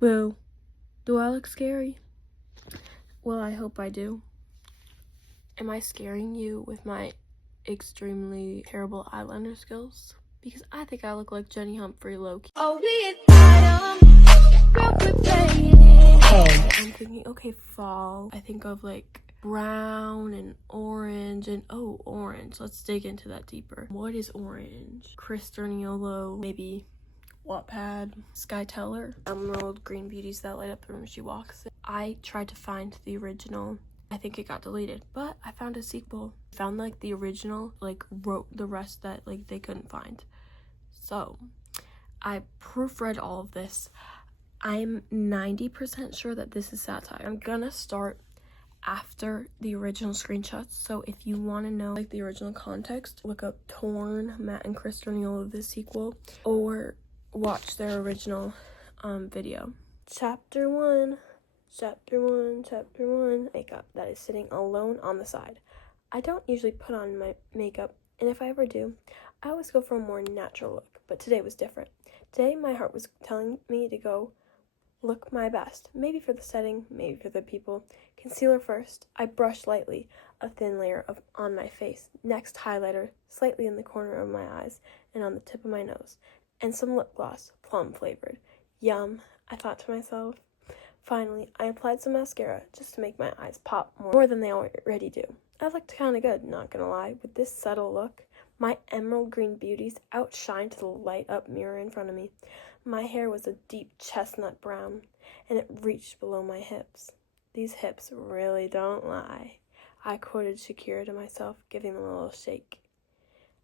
Boo. Do I look scary? Well, I hope I do. Am I scaring you with my extremely terrible eyeliner skills? Because I think I look like Jenny Humphrey low-key. Oh, I'm thinking, okay, fall. I think of like brown and orange and orange. Let's dig into that deeper. What is orange? Chris Derniolo, maybe Wattpad, Skye Teller, emerald green beauties that light up the room she walks in. I tried to find the original. I think it got deleted, but I found a sequel. Found like the original, like wrote the rest that like they couldn't find. So I proofread all of this. I'm 90% sure that this is satire. I'm gonna start after the original screenshots, so if you want to know like the original context, look up Torn, Matt and Chris Derniolo, the sequel, or watch their original video. Chapter 1, makeup that is sitting alone on the side. I don't usually put on my makeup, and if I ever do, I always go for a more natural look, but today was different. Today my heart was telling me to go look my best, maybe for the setting, maybe for the people. Concealer first. I brushed lightly, a thin layer on my face. Next, highlighter, slightly in the corner of my eyes and on the tip of my nose. And some lip gloss, plum flavored. Yum, I thought to myself. Finally, I applied some mascara just to make my eyes pop more than they already do. I looked kind of good, not gonna lie. With this subtle look, my emerald green beauties outshined the light up mirror in front of me. My hair was a deep chestnut brown, and it reached below my hips. These hips really don't lie, I quoted Shakira to myself, giving them a little shake.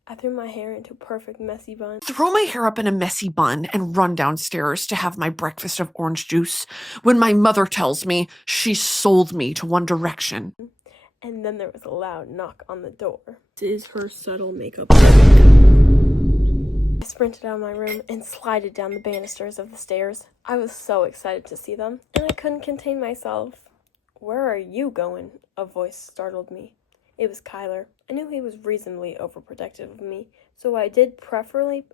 I threw my hair into a perfect messy bun. Throw my hair up in a messy bun and run downstairs to have my breakfast of orange juice when my mother tells me she sold me to One Direction. And then there was a loud knock on the door. This is her subtle makeup. I sprinted out of my room and slided down the banisters of the stairs. I was so excited to see them, and I couldn't contain myself. Where are you going? A voice startled me. It was Kyler. I knew he was reasonably overprotective of me, so I did preferably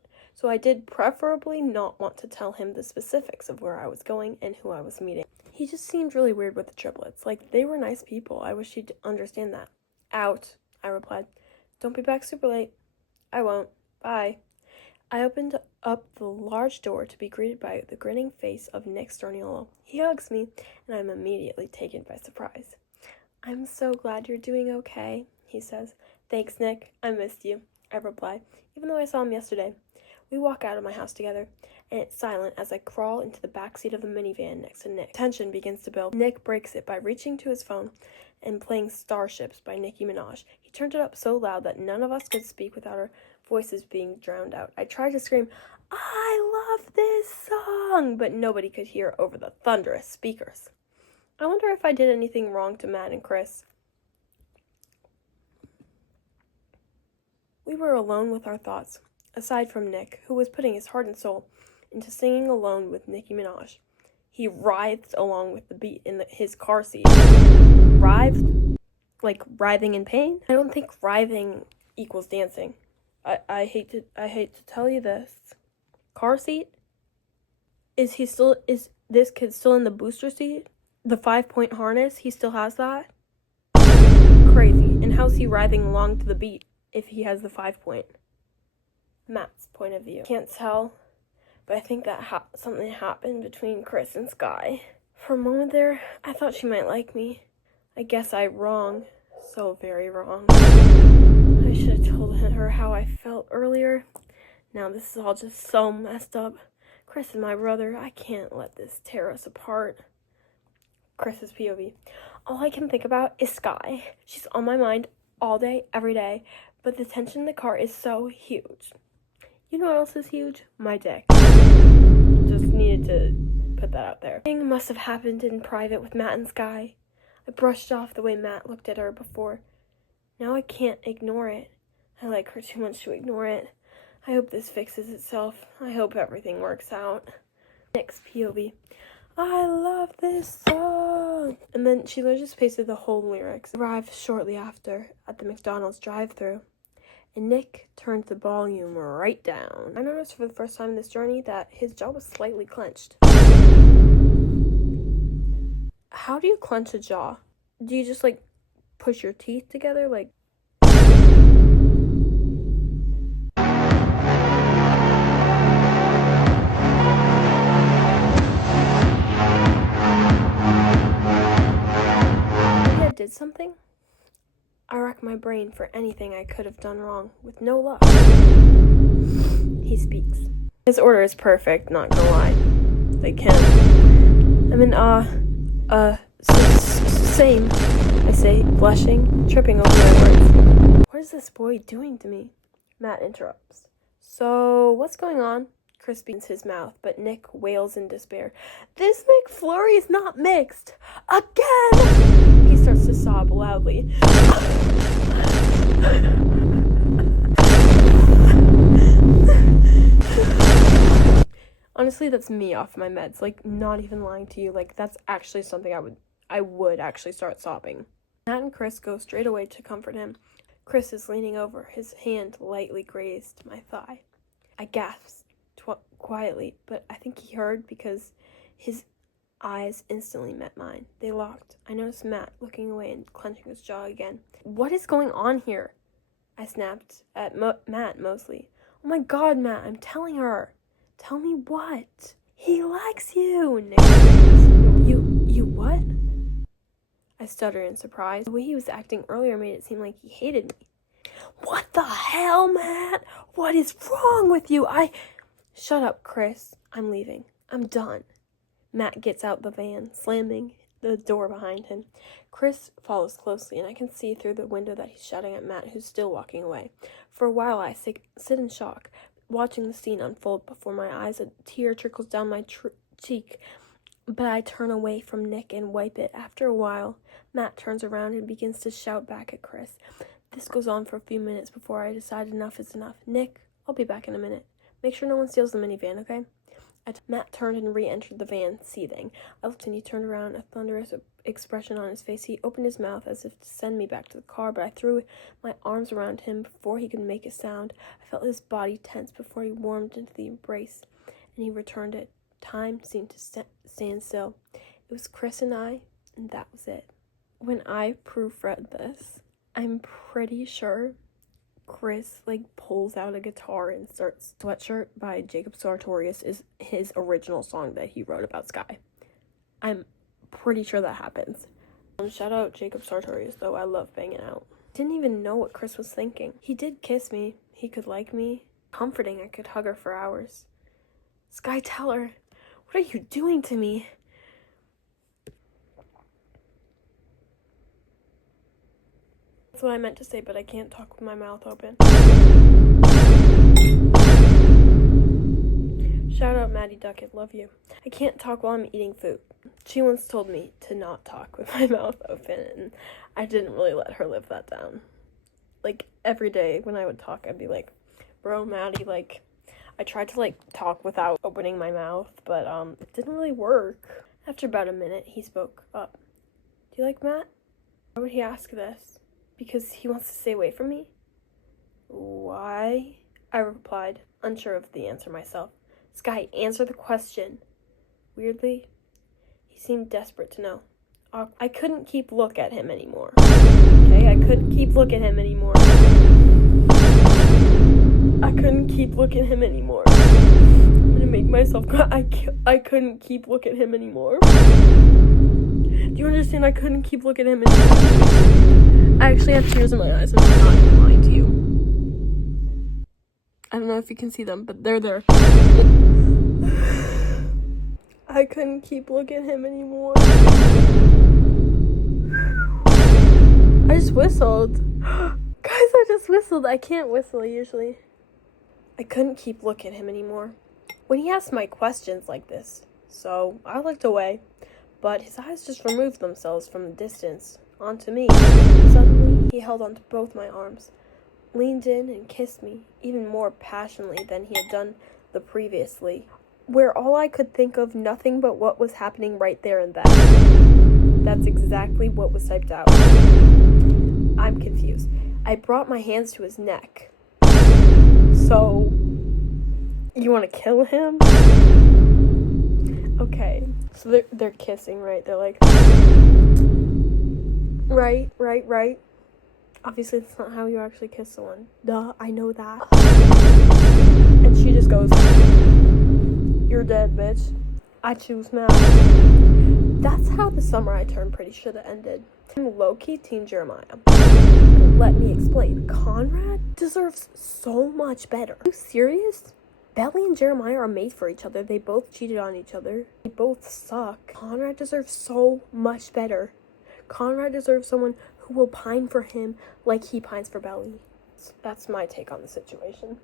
not want to tell him the specifics of where I was going and who I was meeting. He just seemed really weird with the triplets. Like, they were nice people. I wish he'd understand that. Out, I replied. Don't be back super late. I won't. Bye. I opened up the large door to be greeted by the grinning face of Nick Storniolo. He hugs me, and I'm immediately taken by surprise. I'm so glad you're doing okay, he says. Thanks, Nick. I missed you, I reply, even though I saw him yesterday. We walk out of my house together, and it's silent as I crawl into the backseat of the minivan next to Nick. Tension begins to build. Nick breaks it by reaching to his phone and playing Starships by Nicki Minaj. He turned it up so loud that none of us could speak without our voices being drowned out. I tried to scream, I love this song, but nobody could hear over the thunderous speakers. I wonder if I did anything wrong to Matt and Chris. We were alone with our thoughts, aside from Nick, who was putting his heart and soul into singing alone with Nicki Minaj. He writhed along with the beat in his car seat. Writhed? Like writhing in pain? I don't think writhing equals dancing. I hate to tell you this. Car seat? Is this kid still in the booster seat? The 5-point harness, he still has that? Crazy. And how's he writhing along to the beat if he has the 5-point? Matt's point of view. Can't tell, but I think that something happened between Chris and Skye. For a moment there, I thought she might like me. I guess I'm wrong. So very wrong. I should have told her how I felt earlier. Now this is all just so messed up. Chris is my brother. I can't let this tear us apart. Chris's POV. All I can think about is Skye. She's on my mind all day, every day, but the tension in the car is so huge. You know what else is huge? My dick. Just needed to put that out there. Thing must have happened in private with Matt and Skye. I brushed off the way Matt looked at her before. Now I can't ignore it. I like her too much to ignore it. I hope this fixes itself. I hope everything works out. Next POV. I love this song. And then she just pasted the whole lyrics. Arrived shortly after at the McDonald's drive-thru, and Nick turned the volume right down. I noticed for the first time in this journey that his jaw was slightly clenched. clench a jaw? Do you just, like, push your teeth together? Like... Maybe I did something? I rack my brain for anything I could have done wrong, with no luck. He speaks. His order is perfect, not gonna lie. They can. I'm in awe. Same, I say, blushing, tripping over my words. What is this boy doing to me? Matt interrupts. So, what's going on? Chris beats his mouth, but Nick wails in despair. This McFlurry is not mixed! Again! He starts to sob loudly. Honestly, that's me off my meds. Like, not even lying to you. Like, that's actually something I would actually start sobbing. Matt and Chris go straight away to comfort him. Chris is leaning over. His hand lightly grazed my thigh. I gasped quietly, but I think he heard because his eyes instantly met mine. They locked. I noticed Matt looking away and clenching his jaw again. What is going on here? I snapped at Matt mostly. Oh my god, Matt, I'm telling her. Tell me what? He likes you, Nick. You what? I stuttered in surprise. The way he was acting earlier made it seem like he hated me. What the hell, Matt? What is wrong with you? Shut up, Chris. I'm leaving. I'm done. Matt gets out the van, slamming the door behind him. Chris follows closely, and I can see through the window that he's shouting at Matt, who's still walking away. For a while, I sit in shock, watching the scene unfold before my eyes. A tear trickles down my cheek, but I turn away from Nick and wipe it. After a while, Matt turns around and begins to shout back at Chris. This goes on for a few minutes before I decide enough is enough. Nick, I'll be back in a minute. Make sure no one steals the minivan, okay? Matt turned and re-entered the van, seething. I looked and he turned around, a thunderous expression on his face. He opened his mouth as if to send me back to the car, but I threw my arms around him before he could make a sound. I felt his body tense before he warmed into the embrace, and he returned it. Time seemed to stand still. It was Chris and I, and that was it. When I proofread this, I'm pretty sure Chris, pulls out a guitar and starts. Sweatshirt by Jacob Sartorius is his original song that he wrote about Skye. I'm pretty sure that happens. Shout out Jacob Sartorius, though. I love banging out. Didn't even know what Chris was thinking. He did kiss me. He could like me. Comforting, I could hug her for hours. Skye Teller, what are you doing to me? That's what I meant to say, but I can't talk with my mouth open. Shout out Maddie Duckett, love you. I can't talk while I'm eating food. She once told me to not talk with my mouth open, and I didn't really let her live that down. Every day when I would talk, I'd be like, bro, Maddie, I tried to, talk without opening my mouth, but, it didn't really work. After about a minute, he spoke up. Do you like Matt? Why would he ask this? Because he wants to stay away from me? Why? I replied, unsure of the answer myself. Skye, answer the question. Weirdly, he seemed desperate to know. I couldn't keep look at him anymore. Okay, I couldn't keep look at him anymore. I couldn't keep look at him anymore. I'm gonna make myself cry. I couldn't keep look at him anymore. Do you understand? I couldn't keep look at him anymore. I actually have tears in my eyes, and I'm not even lying to you. I don't know if you can see them, but they're there. I couldn't keep looking at him anymore. I just whistled. Guys, I just whistled. I can't whistle usually. I couldn't keep looking at him anymore. When he asked my questions like this, so I looked away, but his eyes just removed themselves from the distance onto me. Suddenly, he held onto both my arms, leaned in and kissed me, even more passionately than he had done the previously, where all I could think of nothing but what was happening right there and then. That's exactly what was typed out. I'm confused. I brought my hands to his neck. So, you want to kill him? Okay, so they're kissing, right? They're like, right. Obviously, that's not how you actually kiss someone. Duh, I know that. And she just goes, "You're dead, bitch. I choose Matt." That's how the summer I turned pretty should have ended. I'm low-key Teen Jeremiah. Let me explain. Conrad deserves so much better. Are you serious? Belly and Jeremiah are made for each other. They both cheated on each other. They both suck. Conrad deserves so much better. Conrad deserves someone who will pine for him like he pines for Belly. That's my take on the situation.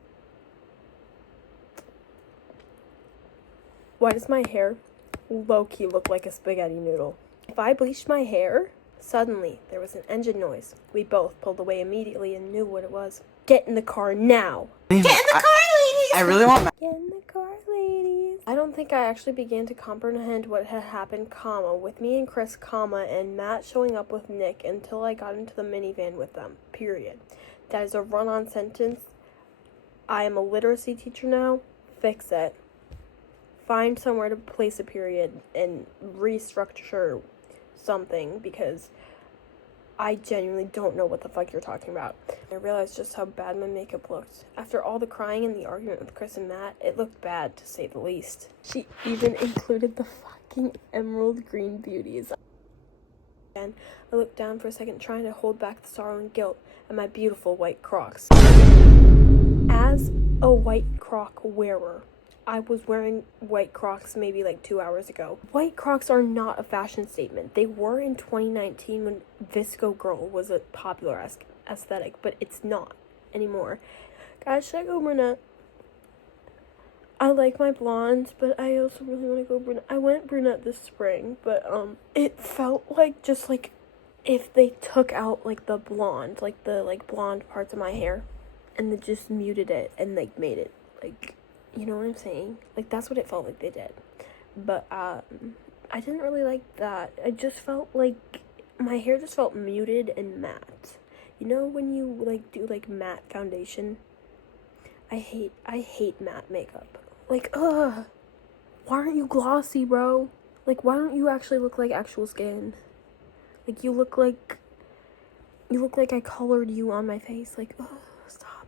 Why does my hair low-key look like a spaghetti noodle? If I bleached my hair, suddenly there was an engine noise. We both pulled away immediately and knew what it was. Get in the car now! Get in the car, ladies! I really want Get in the car, ladies. I don't think I actually began to comprehend what had happened, with me and Chris, and Matt showing up with Nick until I got into the minivan with them, period. That is a run-on sentence. I am a literacy teacher now. Fix it. Find somewhere to place a period and restructure something, because I genuinely don't know what the fuck you're talking about. I realized just how bad my makeup looked. After all the crying and the argument with Chris and Matt, it looked bad, to say the least. She even included the fucking emerald green beauties. And I looked down for a second, trying to hold back the sorrow and guilt at my beautiful white Crocs. As a white Croc wearer, I was wearing white Crocs maybe like 2 hours ago. White Crocs are not a fashion statement. They were in 2019 when Visco Girl was a popular aesthetic, but it's not anymore. Guys, should I go brunette? I like my blonde, but I also really want to go brunette. I went brunette this spring, but it felt like just like if they took out like the blonde, like the blonde parts of my hair, and they just muted it and like made it like, you know what I'm saying? Like, that's what it felt like they did. But, I didn't really like that. I just felt like my hair just felt muted and matte. You know when you, like, do, like, matte foundation? I hate matte makeup. Like, ugh. Why aren't you glossy, bro? Like, why don't you actually look like actual skin? Like, you look like I colored you on my face. Like, ugh, stop.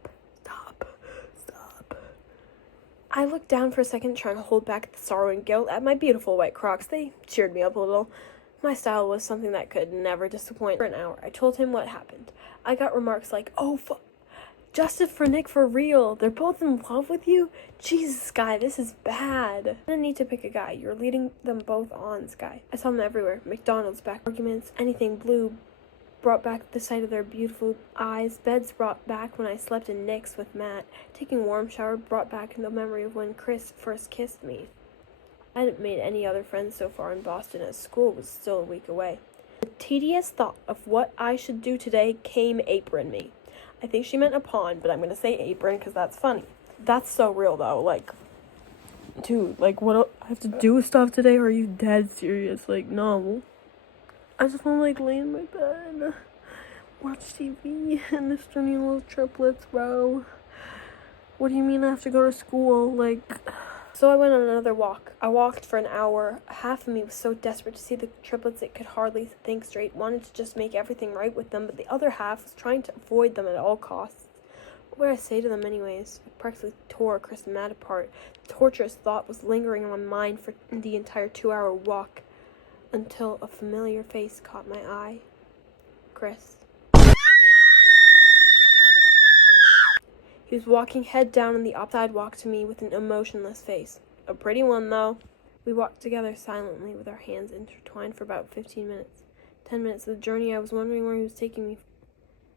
I looked down for a second, trying to hold back the sorrow and guilt at my beautiful white Crocs. They cheered me up a little. My style was something that could never disappoint. For an hour, I told him what happened. I got remarks like, "Oh, justice for Nick for real. They're both in love with you? Jesus, Skye, this is bad. I don't need to pick a guy. You're leading them both on, Skye." I saw them everywhere. McDonald's, back arguments, anything blue brought back the sight of their beautiful eyes. Beds brought back when I slept in Nick's with Matt. Taking a warm shower brought back the memory of when Chris first kissed me. I hadn't made any other friends so far in Boston, as school was still a week away. The tedious thought of what I should do today came apron me. I think she meant upon, but I'm gonna say apron because that's funny. That's so real though. Like, dude, like, what I have to do stuff today? Or are you dead serious? Like, no. I just want to, like, lay in my bed, watch TV, and there's so many little triplets, bro. What do you mean I have to go to school? Like, so I went on another walk. I walked for an hour. Half of me was so desperate to see the triplets it could hardly think straight, wanted to just make everything right with them, but the other half was trying to avoid them at all costs. What would I say to them anyways? I practically tore Chris and Matt apart. The torturous thought was lingering on my mind for the entire 2-hour walk, until a familiar face caught my eye. Chris. He was walking head down on the opposite walk to me with an emotionless face. A pretty one, though. We walked together silently with our hands intertwined for about 15 minutes. 10 minutes of the journey, I was wondering where he was taking me.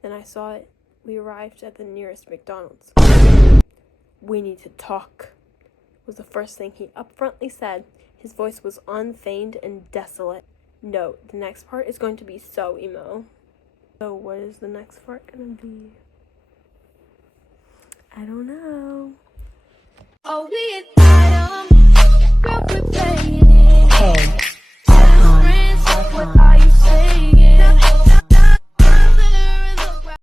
Then I saw it. We arrived at the nearest McDonald's. "We need to talk," was the first thing he upfrontly said. His voice was unfeigned and desolate. Note, the next part is going to be so emo. So what is the next part gonna be? I don't know. Oh, we